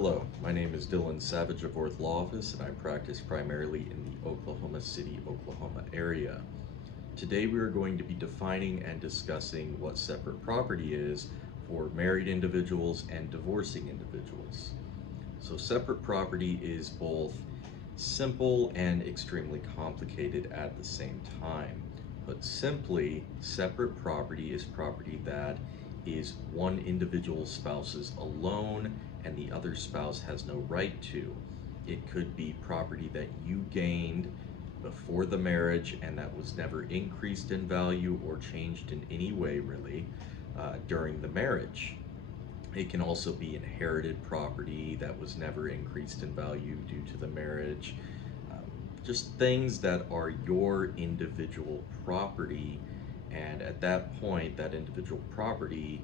Hello, my name is Dillan Savage of Wirth Law Office, and I practice primarily in the Oklahoma City, Oklahoma area. Today we are going to be defining and discussing what separate property is for married individuals and divorcing individuals. So separate property is both simple and extremely complicated at the same time. Put simply, separate property is property that is one individual spouse's alone and the other spouse has no right to. It could be property that you gained before the marriage and that was never increased in value or changed in any way really during the marriage. It can also be inherited property that was never increased in value due to the marriage. Just things that are your individual property, and at that point, that individual property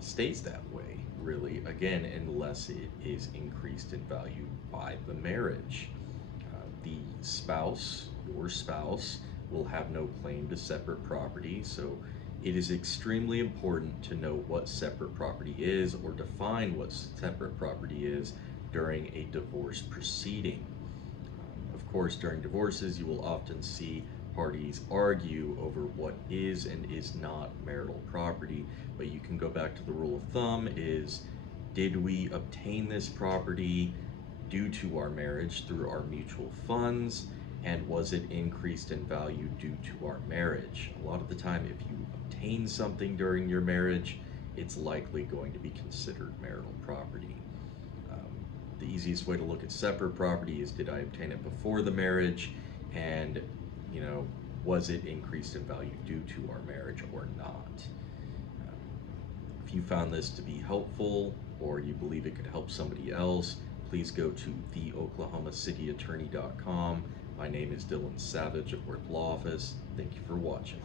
stays that way, really, again, unless it is increased in value by the marriage. The spouse, your spouse, will have no claim to separate property, so it is extremely important to know what separate property is or define what separate property is during a divorce proceeding. Of course, during divorces, you will often see parties argue over what is and is not marital property, but you can go back to the rule of thumb is, did we obtain this property due to our marriage through our mutual funds, and was it increased in value due to our marriage? A lot of the time, if you obtain something during your marriage, it's likely going to be considered marital property. The easiest way to look at separate property is, did I obtain it before the marriage, and was it increased in value due to our marriage or not? If you found this to be helpful or you believe it could help somebody else, please go to theoklahomacityattorney.com. My name is Dillan Savage of Wirth Law Office. Thank you for watching.